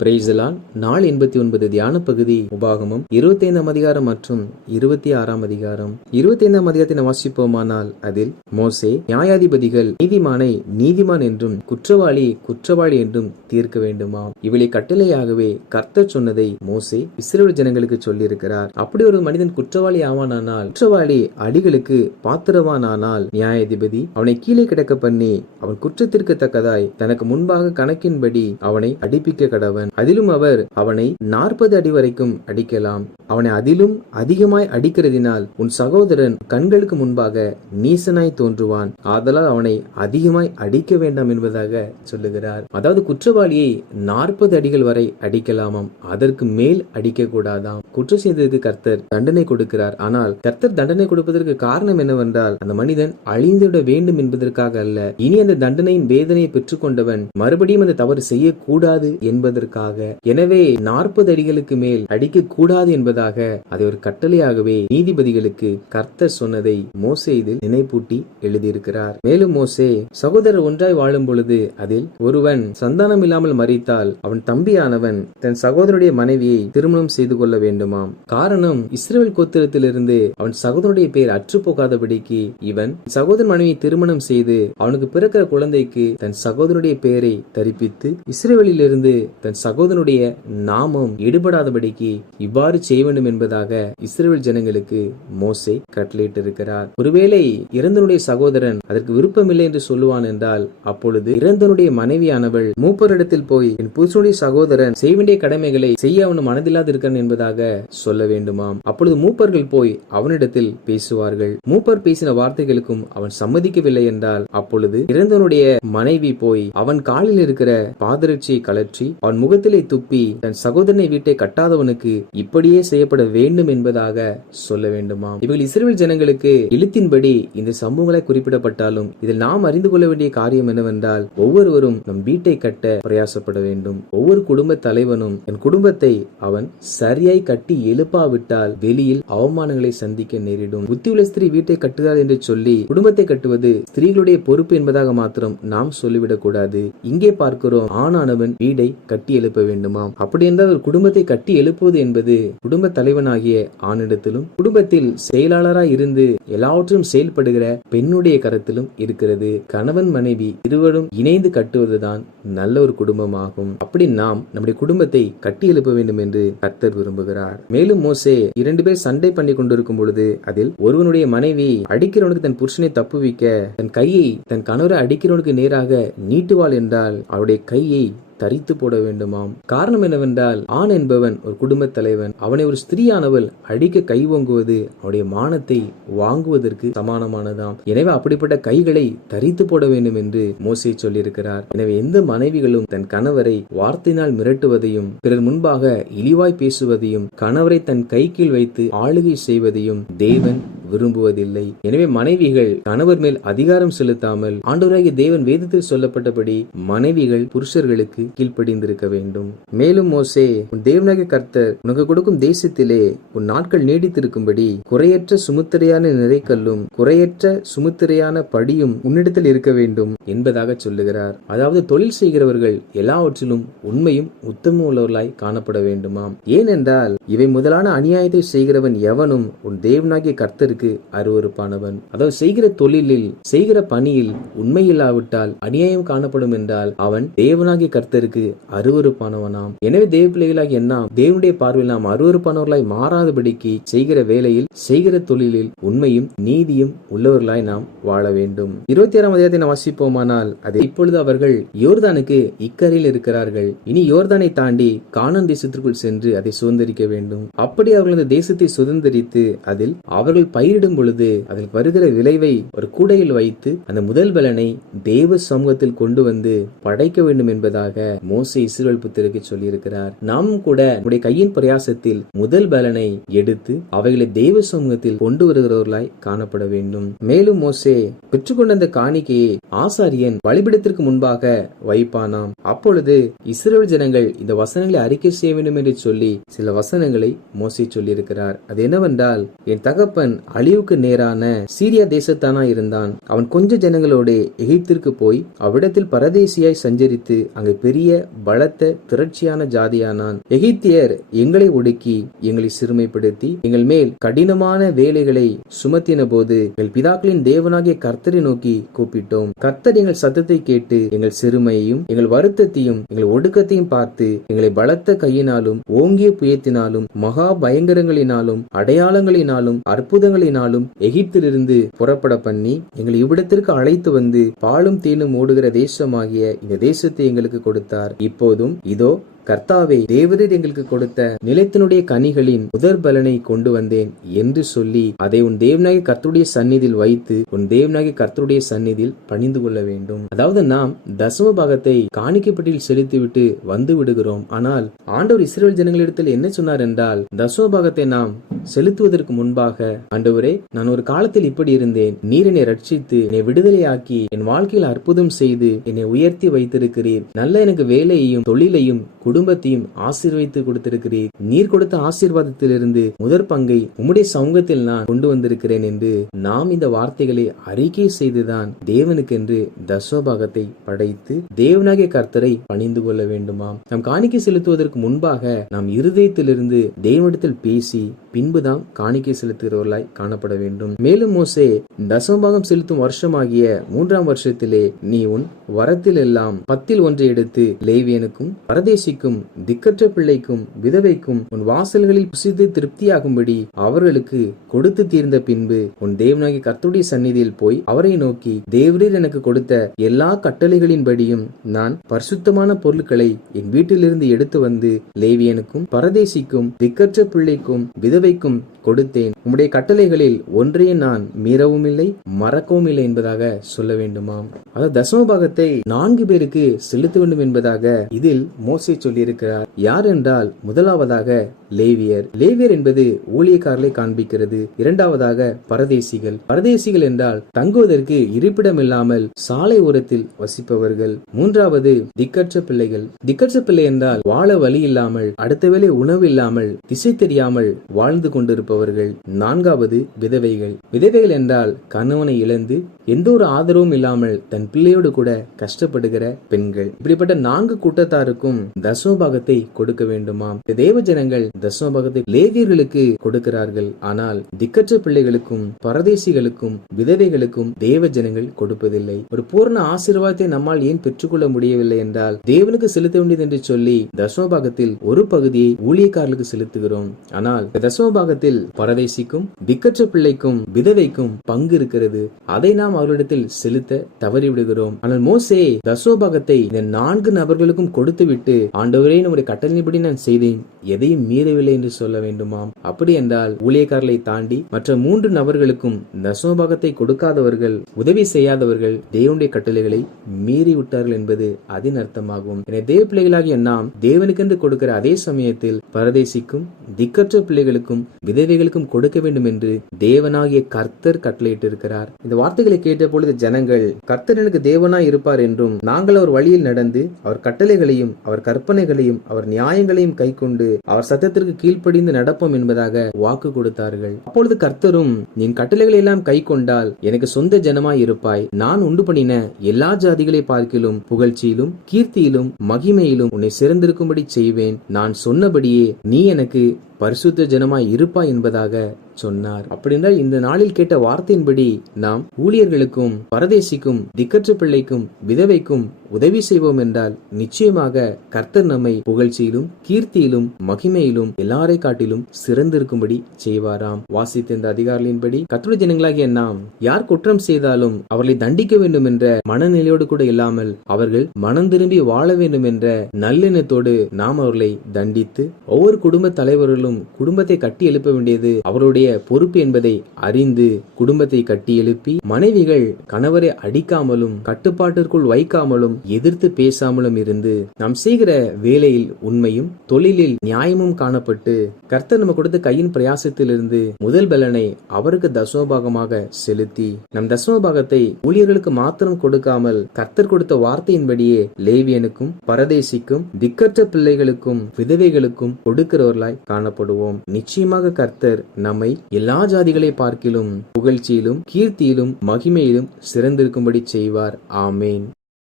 Praise the Lord. நாள் 89 தியான பகுதி உபாகமம் 25ஆம் அதிகாரம் மற்றும் 26ஆம் அதிகாரம். 25ஆம் அதிகாரத்தை வாசிப்போமானால் அதில் மோசே நியாயாதிபதிகள் நீதிமானை நீதிமான் என்றும் குற்றவாளி குற்றவாளி என்றும் தீர்க்க வேண்டுமா, இவளை கட்டளையாகவே கர்த்தர் சொன்னதை மோசே இஸ்ரவேல் ஜனங்களுக்கு சொல்லியிருக்கிறார். அப்படி ஒரு மனிதன் குற்றவாளி ஆவானானால், குற்றவாளி அடிகளுக்கு பாத்திரவானானால், நியாயாதிபதி அவனை கீழே கிடக்க பண்ணி அவன் குற்றத்திற்கு தக்கதாய் தனக்கு முன்பாக கணக்கின்படி அவனை அடிப்பிக்க கடவன். அதிலும் அவர் அவனை 40 அடி வரைக்கும் அடிக்கலாம். அவனை அதிலும் அதிகமாய் அடிக்கிறதினால் உன் சகோதரன் கண்களுக்கு முன்பாக நீசனாய் தோன்றுவான். ஆதலால் அவனை அதிகமாய் அடிக்க வேண்டாம் என்பதாக சொல்லுகிறார். அதாவது குற்றவாளியை 40 அடிகள் வரை அடிக்கலாமாம், அதற்கு மேல் அடிக்க கூடாதாம். குற்றம் செய்ததற்கு கர்த்தர் தண்டனை கொடுக்கிறார். ஆனால் கர்த்தர் தண்டனை கொடுப்பதற்கு காரணம் என்னவென்றால், அந்த மனிதன் அழிந்துவிட வேண்டும் என்பதற்காக அல்ல, இனி அந்த தண்டனையின் வேதனையை பெற்றுக்கொண்டவன் மறுபடியும் அந்த தவறு செய்யக்கூடாது என்பதற்காக. எனவே 40 அடிகளுக்கு மேல் அடிக்க கூடாது என்பதாக அதை ஒரு கட்டளையாகவே நீதிபதிகளுக்கு கர்த்தர் சொன்னதை மோசே இதில் நினைப்பூட்டி எழுதியிருக்கிறார். மேலும் மோசே சகோதரர் ஒன்றாய் வாழும் பொழுது அதில் ஒருவன் சந்தானம் இல்லாமல் மரித்தால் அவன் தம்பியானவன் தன் சகோதரனுடைய மனைவியை திருமணம் செய்து கொள்ள வேண்டுமாம். காரணம், இஸ்ரவேல் கோத்திரத்திலிருந்து அவன் சகோதரனுடைய பெயர் அற்று போகாதபடிக்கு இவன் சகோதரன் மனைவியை திருமணம் செய்து அவனுக்கு பிறக்கிற குழந்தைக்கு தன் சகோதரனுடைய பெயரை தரிப்பித்து இஸ்ரவேலிலிருந்து தன் சகோதரனுடைய நாமம் எடுபடாதபடிக்கு இவ்வாறு செய்ய வேண்டும் என்பதாக இஸ்ரவேல் ஜனங்களுக்கு மோசே கட்டளையிட்டிருக்கிறார். ஒருவேளை இறந்தனுடைய சகோதரன் அதற்கு விருப்பமில்லை என்று சொல்லுவான் என்றால், அப்பொழுது இறந்தனுடைய மனைவியானவள் மூப்பரிடத்தில் போய் என் புருஷனுடைய சகோதரன் செய்ய வேண்டிய கடமைகளை செய்ய அவன் மனதில்லாது இருக்கான் என்பதாக சொல்ல வேண்டுமாம். அப்பொழுது மூப்பர்கள் போய் அவனிடத்தில் பேசுவார்கள். மூப்பர் பேசின வார்த்தைகளுக்கும் அவன் சம்மதிக்கவில்லை என்றால், அப்பொழுது இறந்தனுடைய மனைவி போய் அவன் காலில் இருக்கிற பாதரட்சியை கலற்றி அவன் முகத்திலே துப்பி தன் சகோதரனை வீட்டை கட்டாதவனுக்கு இப்படியே செய்யப்பட வேண்டும் என்பதாக சொல்ல வேண்டுமாம். இவர்கள் இஸ்ரவேல் ஜனங்களுக்கு எழுத்தின்படி இந்த சம்பவங்களை குறிப்பிடப்பட்டாலும் இதில் நாம் அறிந்து கொள்ள வேண்டிய காரியம் என்னவென்றால், ஒவ்வொருவரும் நம் வீட்டை கட்ட பிரயாசப்பட வேண்டும். ஒவ்வொரு குடும்ப தலைவனும் தன் குடும்பத்தை அவன் சரியாய் கட்டி எழுப்பாவிட்டால் வெளியில் அவமானங்களை சந்திக்க நேரிடும். புத்தியுள்ள ஸ்திரீ வீட்டை கட்டுகிறார் என்று சொல்லி குடும்பத்தை கட்டுவது ஸ்திரீகளுடைய பொறுப்பு என்பதாக மாத்திரம் நாம் சொல்லிவிடக் கூடாது. இங்கே பார்க்கிறோம், ஆணானவன் வீடை கட்டி எழுப்ப வேண்டுமாம். அப்படி என்றால் ஒரு குடும்பத்தை கட்டி எழுப்புவது என்பது குடும்ப தலைவனாகிய ஆணிடத்திலும் குடும்பத்தில் செயலாளராய் இருந்து எல்லாவற்றும் செயல்படுகிற பெண்ணுடைய கரத்திலும் இருக்கிறது. கணவன் மனைவி இருவரும் இணைந்து கட்டுவதுதான் நல்ல ஒரு குடும்பமாகும். அப்படி நாம் நம்முடைய குடும்பத்தை கட்டி எழுப்ப வேண்டும் என்று கர்த்தர் விரும்புகிறார். மேலும் மோசே 2 பேர் சண்டை பண்ணி கொண்டிருக்கும் பொழுது அதில் ஒருவனுடைய மனைவி அடிக்கிறவனுக்கு தன் புருஷனை தப்புவிக்க தன் கையை தன் கணவரை அடிக்கிறவனுக்கு நேராக நீட்டுவாள் என்றால் அவருடைய கையை தரித்து போட வேண்டுமாம். காரணம் என்னவென்றால், ஆண் என்பவன் ஒரு குடும்ப தலைவன். அவனை ஒரு ஸ்திரீயானவள் அடிக்க கை ஓங்குவது அவனுடைய மானத்தை வாங்குவதற்கு சமானமானதாம். எனவே அப்படிப்பட்ட கைகளை தரித்து போட வேண்டும் என்று மோசே சொல்லியிருக்கிறார். எனவே எந்த மனைவிகளும் தன் கணவரை வார்த்தையினால் மிரட்டுவதையும் பிறர் முன்பாக இழிவாய் பேசுவதையும் கணவரை தன் கை கீழ் வைத்து ஆளுகை செய்வதையும் தேவன் விரும்புவதில்லை. எனவே மனைவிகள் கணவர் மேல் அதிகாரம் செலுத்தாமல் ஆண்டவராகிய தேவன் வேதத்தில் சொல்லப்பட்டபடி மனைவிகள் புருஷர்களுக்கு கீழ்ப்படிந்திருக்க வேண்டும். மேலும் மோசே, உன் தேவனாகிய கர்த்தர் உனக்கு கொடுக்கும் தேசத்திலே உன் நாட்கள் நீடித்திருக்கும்படி குறையற்ற சுமுத்திரையான நிறைக்கல்லும் குறையற்ற சுமுத்திரையான படியும் உன்னிடத்தில் இருக்க வேண்டும் என்பதாக சொல்லுகிறார். அதாவது தொழில் செய்கிறவர்கள் எல்லாவற்றிலும் உண்மையும் உத்தம உள்ளவர்களாய் காணப்பட வேண்டுமாம். ஏனென்றால் இவை முதலான அநியாயத்தை செய்கிறவன் எவனும் உன் தேவனாகிய கர்த்தருக்கு அருவருப்பானவன். அதாவது செய்கிற தொழிலில் செய்கிற பணியில் உண்மையில்லாவிட்டால் அநியாயம் காணப்படும் என்றால் அவன் தேவனாகிய கர்த்தருக்கு அருவருப்பானவனாம். எனவே தேவ பிள்ளைகளாகி நாம் தேவனுடைய பார்வையில் நாம் அருவருப்பானவர்களாய் மாறாதபடிக்கு செய்கிற வேலையில் செய்கிற தொழிலில் உண்மையும் நீதியும் உள்ளவர்களாய் நாம் வாழ வேண்டும். 26ஆம் அதிகாரத்தை வாசிப்போமானால் அது இப்பொழுது அவர்கள் யோர்தானுக்கு இக்கரையில் இருக்கிறார்கள். இனி யோர்தானை தாண்டி கானான் தேசத்திற்குள் சென்று அதை சுதந்திரிக்க வேண்டும். அப்படி அவர்கள் அந்த தேசத்தை சுதந்திரித்து அதில் அவர்கள் பயிரிடும் பொழுது அதில் வருகிற விளைவை ஒரு கூடையில் வைத்து அந்த முதல் பலனை தேவ சமூகத்தில் கொண்டு வந்து படைக்க வேண்டும் என்பதாக மோசே இஸ்ரவேல் புத்திரருக்கு சொல்லியிருக்கிறார். நாம் கூட நம்முடைய கையின் பிரயாசத்தில் முதல் பலனை எடுத்து அவைகளை தேவ சமூகத்தில் கொண்டு வருகிறவர்களாய் காணப்பட வேண்டும். மேலும் மோசே பெற்றுக்கொண்ட அந்த காணிக்கையை ஆசாரியன் பலிபீடத்திற்கு முன்பாக வைப்பானாம். அப்பொழுது இஸ்ரவேல் ஜனங்கள் இந்த வசனங்களை அறிக்கை செய்ய வேண்டும் என்று சொல்லி சில வசனங்களை மோசே சொல்லியிருக்கிறார். அது என்னவென்றால், என் தகப்பன் அழிவுக்கு நேரான சீரியா தேசத்தானா இருந்தான். அவன் கொஞ்ச ஜனங்களோடு எகிப்திற்கு போய் அவ்விடத்தில் பரதேசியாய் சஞ்சரித்து அங்கு பெரிய பலத்த திரட்சியான ஜாதியானான். எகிப்தியர் எங்களை ஒடுக்கி எங்களை சிறுமைப்படுத்தி எங்கள் மேல் கடினமான வேலைகளை சுமத்தின போது எங்கள் பிதாக்களின் தேவனாகிய கர்த்தரை நோக்கி கூப்பிட்டோம். கர்த்தர் எங்கள் சத்தத்தை கேட்டு எங்கள் சிறுமையையும் எங்கள் வருத்தத்தையும் எங்கள் ஒடுக்கத்தையும் பார்த்து எங்களை பலத்த கையினாலும் ஓங்கிய புயத்தினாலும் மகா பயங்கரங்களினாலும் அடையாளங்களினாலும் அற்புதங்களினாலும் எகிப்திலிருந்து புறப்பட பண்ணி எங்களை இவ்விடத்திற்கு அழைத்து வந்து பாலும் தேனும் ஓடுகிற தேசமாகிய இந்த தேசத்தை எங்களுக்கு கொடுத்தார். இப்போதும் இதோ கர்த்தாவே, தேவரீர் எங்களுக்கு கொடுத்த நிலத்தினுடைய கனிகளின் முதற் பலனை கொண்டு வந்தேன் என்று சொல்லி அதை உன் தேவனாகிய கர்த்தருடைய சந்நிதியில் வைத்து உன் தேவனாகிய கர்த்தருடைய சந்நிதியில் பணிந்து கொள்ள வேண்டும். அதாவது நாம் தசம பாகத்தை காணிக்கைப்பட்டியில் செலுத்திவிட்டு வந்து விடுகிறோம். ஆனால் ஆண்டவர் இஸ்ரவேல் ஜனங்களிடத்தில் என்ன சொன்னார் என்றால், தசம பாகத்தை நாம் செலுத்துவதற்கு முன்பாக, ஆண்டவரே, நான் ஒரு காலத்தில் இப்படி இருந்தேன், நீர் என்னை ரட்சித்து என்னை விடுதலையாக்கி என் வாழ்க்கையில் அற்புதம் செய்து என்னை உயர்த்தி வைத்திருக்கிறீர், நல்ல எனக்கு வேலையையும் தொழிலையும் குடும்பத்தையும் ஆசீர்வதித்து கொடுத்திருக்கிறீர், நீர் கொடுத்த ஆசீர்வாதத்திலிருந்து முதற் பங்கை உம்முடைய சமூகத்தில் நான் கொண்டு வந்திருக்கிறேன் என்று நாம் இந்த வார்த்தைகளை அறிக்கை செய்துதான் தேவனுக்கென்று தசமபாகத்தை படைத்து தேவனாகிய கர்த்தரை பணிந்து கொள்ள வேண்டுமாம். நாம் காணிக்கை செலுத்துவதற்கு முன்பாக நாம் இருதயத்திலிருந்து தேவனிடத்தில் பேசி பின்புதான் காணிக்கை செலுத்துகிறவர்களாய் காணப்பட வேண்டும். மேலும் மோசே, தசமபாகம் செலுத்தும் வருஷமாகிய 3ஆம் வருஷத்திலே நீ உன் வரத்தில் எல்லாம் 10% எடுத்து லேவியனுக்கும் பரதேசிக்கும் திக்கற்ற பிள்ளைக்கும் விதவைக்கும் உன் வாசல்களில் புசித்து திருப்தியாகும்படி அவர்களுக்கு கொடுத்து தீர்ந்த பின்பு உன் தேவனாகிய கர்த்தருடைய சந்நிதியில் போய் அவரை நோக்கி, தேவரீர் எனக்கு கொடுத்த எல்லா கட்டளைகளின்படியும் நான் பரிசுத்தமான பொருட்களை என் வீட்டிலிருந்து எடுத்து வந்து லேவியனுக்கும் பரதேசிக்கும் திக்கற்ற பிள்ளைக்கும் விதவைக்கும் கொடுத்தேன். உம்முடைய கட்டளைகளில் ஒன்றையும் நான் மீறவும் இல்லை மறக்கவும் இல்லை என்பதாக சொல்ல வேண்டுமாம். அதாவது தசமபாகத்தை 4 பேருக்கு செலுத்த வேண்டும் என்பதாக இதில் மோசே சொல்லியிருக்கிறார். யார் என்றால், முதலாவதாக லேவியர். லேவியர் என்பது ஊழியக்காரர்களை காண்பிக்கிறது. இரண்டாவதாக பரதேசிகள். பரதேசிகள் என்றால் தங்குவதற்கு இருப்பிடம் இல்லாமல் சாலை ஓரத்தில் வசிப்பவர்கள். மூன்றாவது திக்கற்ற பிள்ளைகள். திக்கற்ற பிள்ளை என்றால் வாழ வழி இல்லாமல், அடுத்த வேளை உணவு இல்லாமல், திசை தெரியாமல் வாழ்ந்து கொண்டிருப்பவர்கள். நான்காவது விதவைகள். விதவைகள் என்றால் கணவனை இழந்து எந்த ஒரு ஆதரவும் இல்லாமல் தன் பிள்ளையோடு கூட கஷ்டப்படுகிற பெண்கள். இப்படிப்பட்ட 4 கூட்டத்தாருக்கும் தசமபாகத்தை கொடுக்க வேண்டுமாம். தேவ ஜனங்கள் தசமபாகத்தை லேவியர்களுக்கு கொடுக்கிறார்கள். ஆனால் திக்கற்ற பிள்ளைகளுக்கும் பரதேசிகளுக்கும் விதவைகளுக்கும் தேவ ஜனங்கள் கொடுப்பதில்லை. ஒரு பூர்ண ஆசீர்வாதத்தை நம்மால் ஏன் பெற்றுக்கொள்ள முடியவில்லை என்றால், தேவனுக்கு செலுத்த வேண்டியது என்று சொல்லி தசமபாகத்தில் ஒரு பகுதியை ஊழியக்காரர்களுக்கு செலுத்துகிறோம். ஆனால் தசமபாகத்தில் பரதேசிக்கும் திக்கற்ற பிள்ளைக்கும் விதவைக்கும் பங்கு இருக்கிறது. அதை நாம் அவர்களிடத்தில் செலுத்த தவறிவிடுகிறோம். ஆனால் மோசே தசமபாகத்தை இந்த 4 நபர்களுக்கும் கொடுத்து விட்டு, ஆண்டவரே, நம்முடைய கட்டளையின்படி நான் செய்தேன், எதையும் மீறவில்லை என்று சொல்ல வேண்டுமாம். அப்படி என்றால் ஊழியக்காரர்களை தாண்டி மற்ற 3 நபர்களுக்கும் தசமபாகத்தை கொடுக்காதவர்கள், உதவி செய்யாதவர்கள் தேவனுடைய கட்டளைகளை மீறி விட்டார்கள் என்பது அதன் அர்த்தமாகும். எனவே தேவ பிள்ளைகளாகிய நாம் தேவனுக்கென்று கொடுக்கிற அதே சமயத்தில் பரதேசிக்கும் திக்கற்ற பிள்ளைகளுக்கும் விதவைகளுக்கும் கொடுக்க வேண்டும் என்று தேவனாகிய கர்த்தர் கட்டளையிட்டிருக்கிறார். இந்த வார்த்தைகளை கேட்ட பொழுது ஜனங்கள், கர்த்தர் எனக்கு தேவனாய் இருப்பார் என்றும் நாங்கள் அவர் வழியில் நடந்து அவர் கட்டளைகளையும் அவர் கற்பனைகளையும் அவர் நியாயங்களையும் கை கொண்டு அவர் சத்தத்திற்கு கீழ்ப்படிந்து நடப்போம் என்பதாக வாக்கு கொடுத்தார்கள். அப்பொழுது கர்த்தரும், என் கட்டளைகளை எல்லாம் கை கொண்டால் எனக்கு சொந்த ஜனமாய் இருப்பாய், நான் உண்டு பண்ணின எல்லா ஜாதிகளை பார்க்கிலும் புகழ்ச்சியிலும் கீர்த்தியிலும் மகிமையிலும் உன்னை சிறந்திருக்கும்படி செய்வேன், நான் சொன்னபடியே நீ எனக்கு பரிசுத்த ஜனமாய் இருப்பாய் என்பதாக சொன்னார். அப்படின்றால் இந்த நாளில் கேட்ட வார்த்தையின்படி நாம் ஊழியர்களுக்கும் பரதேசிக்கும் திக்கற்ற பிள்ளைக்கும் விதவைக்கும் உதவி செய்வோம் என்றால் நிச்சயமாக கர்த்தர் நம்மை புகழ்ச்சியிலும் கீர்த்தியிலும் மகிமையிலும் எல்லாரை காட்டிலும் சிறந்திருக்கும்படி செய்வாராம். வாசித்த இந்த அதிகாரிகளின்படி கர்த்தருடைய ஜனங்களாகிய நாம் யார் குற்றம் செய்தாலும் அவர்களை தண்டிக்க வேண்டும் என்ற மனநிலையோடு கூட இல்லாமல் அவர்கள் மனம் திரும்பி வாழ வேண்டும் என்ற நல்லெண்ணத்தோடு நாம் அவர்களை தண்டித்து, ஒவ்வொரு குடும்ப தலைவர்களும் குடும்பத்தை கட்டி எழுப்ப வேண்டியது அவருடைய பொறுப்பு என்பதை அறிந்து குடும்பத்தை கட்டி எழுப்பி, மனைவிகள் கணவரை அடிக்காமலும் கட்டுப்பாட்டிற்குள் வைக்காமலும் எதிர்த்து பேசாமலும் இருந்து நாம் செய்கிற வேலையில் உண்மையும் தொழிலில் நியாயமும் காணப்பட்டு கர்த்தர் நம்ம கொடுத்த கையின் பிரயாசத்திலிருந்து முதல் பலனை அவருக்கு தசமபாகமாக செலுத்தி, நம் தசமபாகத்தை ஊழியர்களுக்கு மாத்திரம் கொடுக்காமல் கர்த்தர் கொடுத்த வார்த்தையின்படியே லேவியனுக்கும் பரதேசிக்கும் திக்கற்ற பிள்ளைகளுக்கும் விதவைகளுக்கும் கொடுக்கிறவர்களாய் காணப்படும். காணப்படுவோம். நிச்சயமாக கர்த்தர் நம்மை எல்லா ஜாதிகளை பார்க்கிலும் புகழ்ச்சியிலும் கீர்த்தியிலும் மகிமையிலும் சிறந்திருக்கும்படி செய்வார். ஆமேன்.